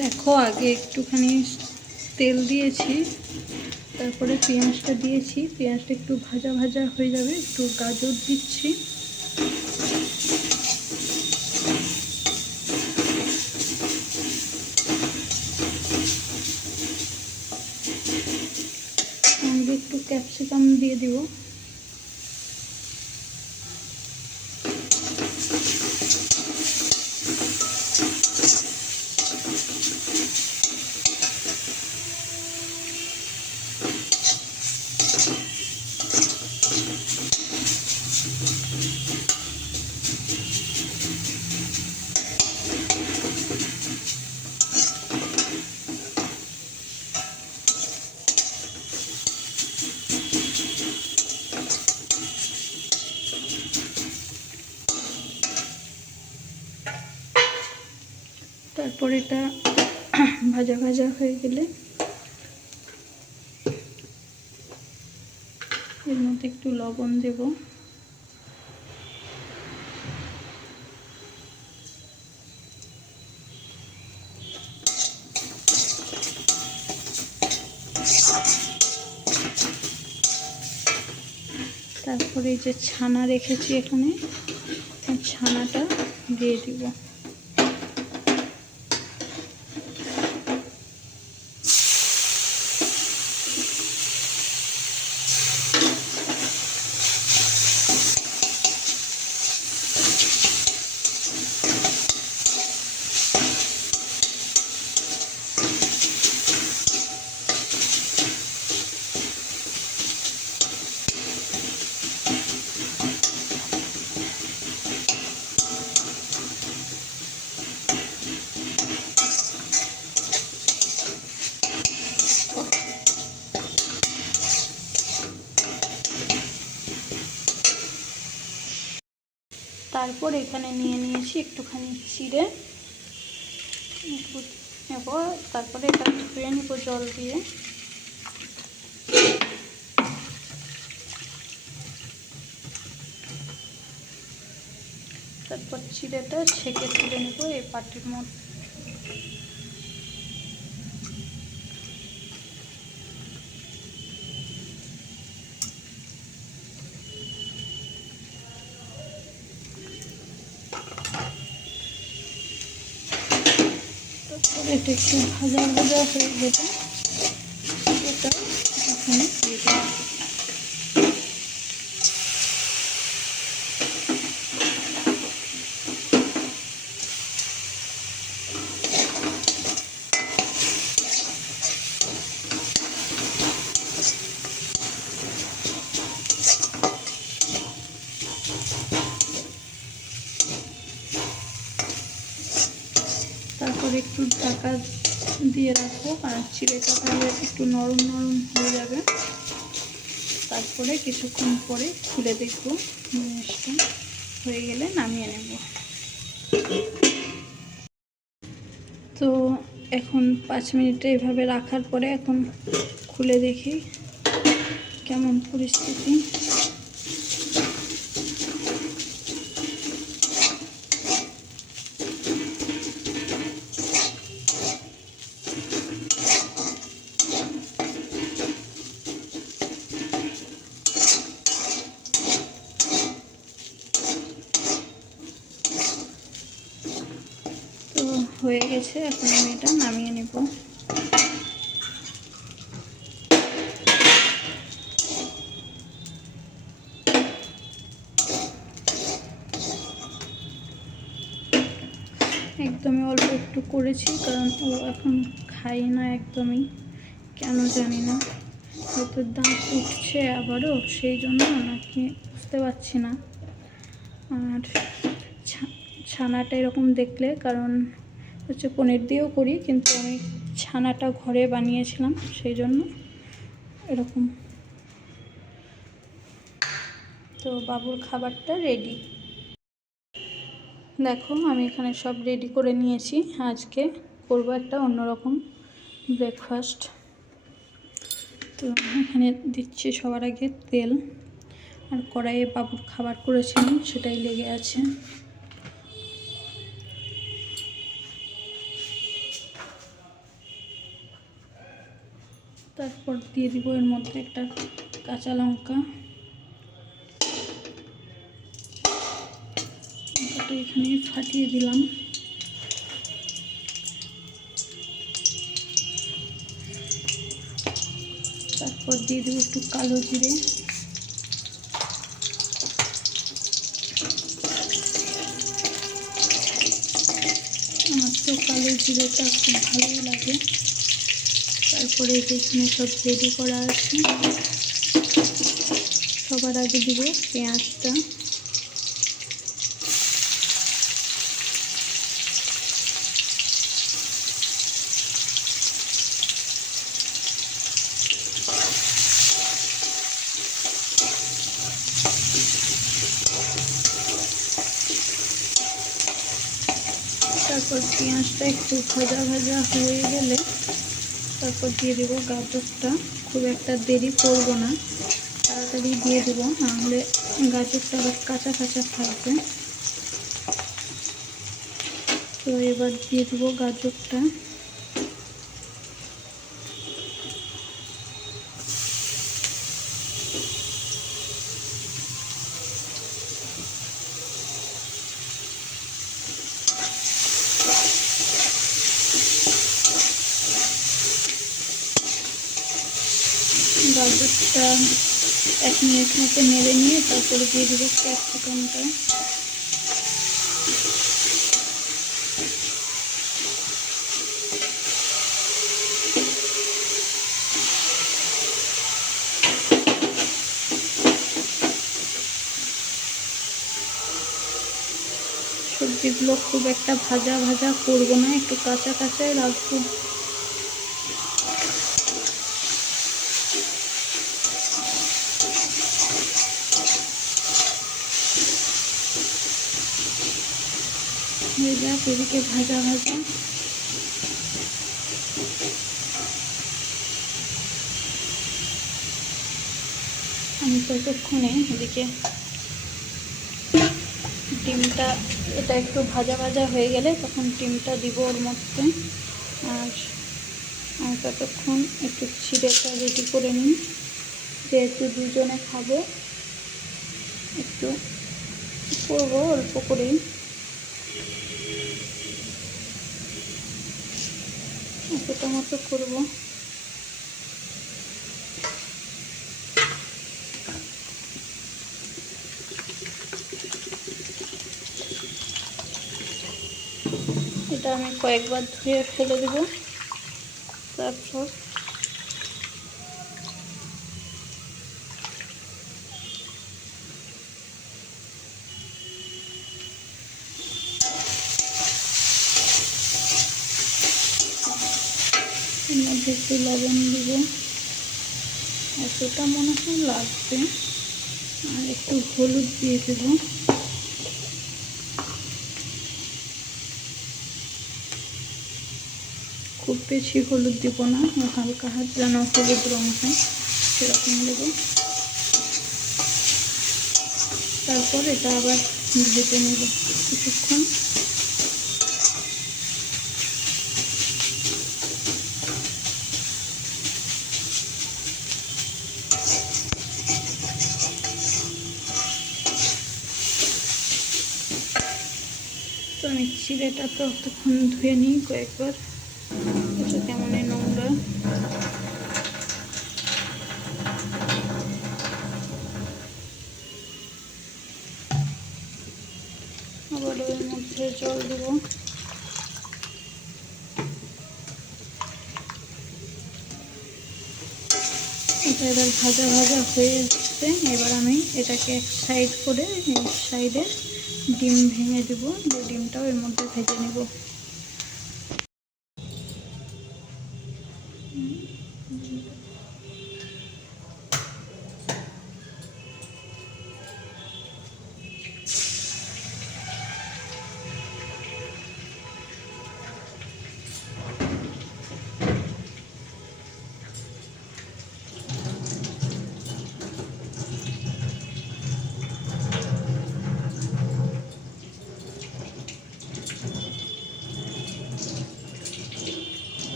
দেখো, আগে একটুখানি তেল দিয়েছি, তারপরে পেঁয়াজটা দিয়েছি। পেঁয়াজটা একটু ভাজা ভাজা হয়ে যাবে, একটু গাজর দিচ্ছি। একটু ক্যাপসিকাম দিয়ে দিব। তারপর এটা ভাজা ভাজা হয়ে গেলে এর মধ্যে একটু লবণ দেব। তারপরে যে ছানা রেখেছি এখানে ছানাটা দিয়ে দিব। তারপর এখানে নিয়ে নিয়েছি একটুখানি চিড়ে। নেব, তারপরে এটা ধুয়ে নেব জল দিয়ে। তারপর চিড়েটা ছেঁকে তুলে নেব এই পাটির মধ্যে। এটা একটু ভাজা ভাজা হয়ে গেলে এটা এখানে দিয়ে দেবো তারপরে একটু ঢাকা দিয়ে রাখব আর চিড়েটা তাহলে একটু নরম নরম হয়ে যাবে। তারপরে কিছুক্ষণ পরে খুলে দেখব জিনিসটা হয়ে গেলে নামিয়ে নেব। তো এখন পাঁচ মিনিটে এভাবে রাখার পরে এখন খুলে দেখি কেমন পরিস্থিতি তো হয়ে গেছে এখন আমি এটা নামিয়ে নেব। একদমই অল্প একটু করেছি, কারণ ও এখন খাই না একদমই। কেন জানি না। হয়তো দাঁত উঠছে আবারও, সেই জন্য নাকি বুঝতে পারছি না। আর ছানাটা এরকম দেখলে, কারণ হচ্ছে পনির দিয়েও করি, কিন্তু আমি ছানাটা ঘরে বানিয়েছিলাম, সেই জন্য এরকম। তো বাবুর খাবারটা রেডি দেখো, আমি এখানে সব রেডি করে নিয়েছি। আজকে করব একটা অন্যরকম ব্রেকফাস্ট তো এখানে দিচ্ছি সবার আগে তেল। আর কড়াইয়ে বাবুর খাবার করেছিলাম সেটাই লেগে আছে। তারপর দিয়ে দিব এর মধ্যে একটা কাঁচা লঙ্কা। লঙ্কাটা এখানে ফাটিয়ে দিলাম। তারপর দিয়ে দেবো একটু কালো জিরে। আমার তো কালো জিরেটা খুব ভালোই লাগে। তারপরে এখানে সব রেডি করা আছে। সবার আগে দিব পেঁয়াজটা। তারপর পেঁয়াজটা একটু ভাজা ভাজা হয়ে গেলে তারপর দিয়ে দেবো গাজরটা। খুব একটা দেরি করব না। তাড়াতাড়ি দিয়ে দেবো নাহলে গাজরটা আবার কাঁচা কাঁচা থাকবে। তো এবার দিয়ে দেবো গাজরটা। এক মিনিট মতো নেড়ে নিয়ে তারপরে দিয়ে দেবো ক্যাপসিকামটা সবজিগুলো খুব একটা ভাজা ভাজা করব না, একটু কাঁচা কাঁচাই রাখব। হয়ে যাক, এদিকে ভাজা ভাজা। আমি ততক্ষণে এদিকে ডিমটা, এটা একটু ভাজা ভাজা হয়ে গেলে তখন ডিমটা দিব ওর মধ্যে। আর আমি ততক্ষণ একটু ছিঁড়েটা রেডি করে নিই। যেহেতু দুজনে খাব, একটু করব, অল্প করেই। এতটা মতো করব। এটা আমি কয়েকবার ধুয়ে ফেলে দেব। তারপর এর মধ্যে একটু লবণ দেব। এতটা মনে হয় লাগবে। আর একটু হলুদ দিয়ে দেবো। খুব বেশি হলুদ দিব না হালকা হাত যেন হলুদ রং হয়, সেরকম দেবো। তারপর এটা আবার ভেজে নেব কিছুক্ষণ। আমি চিড়েটা তো অতক্ষণ ধুয়ে নিই কয়েকবার। এটা কেমন নোংরা? আবার ওর মধ্যে জল দেব। এটা এবার ভাজা ভাজা হয়ে এসছে। এবার আমি এটাকে এক সাইড করে এই সাইডে ডিম ভেঙে দেবো যে ডিমটাও এর মধ্যে ভেজে নেব।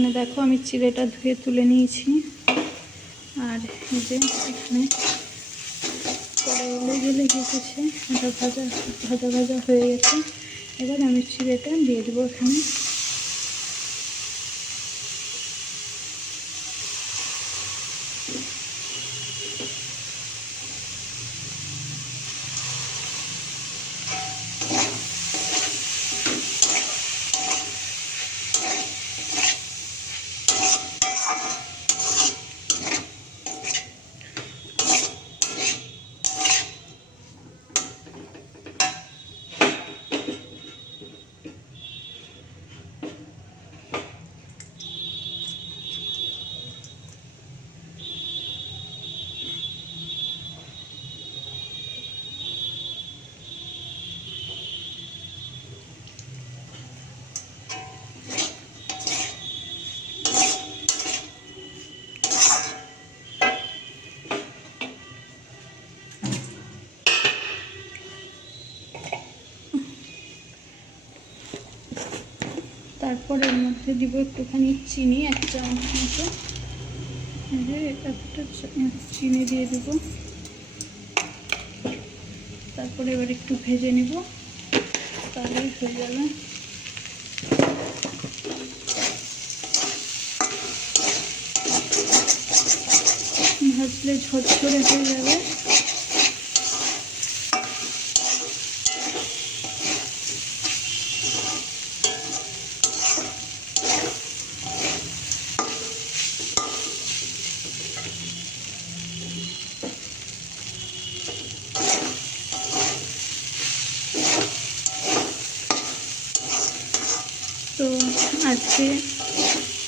এখানে দেখো, আমি চিড়েটা ধুয়ে তুলে নিয়েছি। আর এই যে এখানে কড়াইগুলো গেলে গেছে ভাজা ভাজা ভাজা হয়ে গেছে। এবার আমি চিড়েটা দিয়ে দেবো এখানে। তারপর এর মধ্যে দিব একটুখানি চিনি, এক চামচ মতো। চিনি দিয়ে দেব। তারপরে এবার একটু ভেজে নিব। তাহলেই হয়ে যাবে ভাজলে ঝরঝরে হয়ে যাবে তো আজকে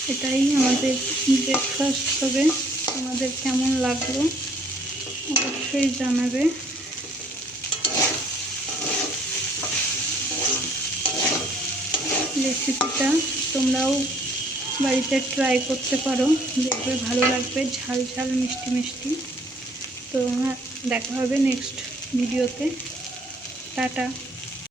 এটাই আমাদের ব্রেকফাস্ট হবে। তোমাদের কেমন লাগল? অবশ্যই জানাবে। রেসিপিটা তোমরাও বাড়িতে ট্রাই করতে পারো। দেখবে ভালো লাগবে। ঝাল ঝাল, মিষ্টি মিষ্টি। তো দেখা হবে নেক্সট ভিডিওতে টাটা।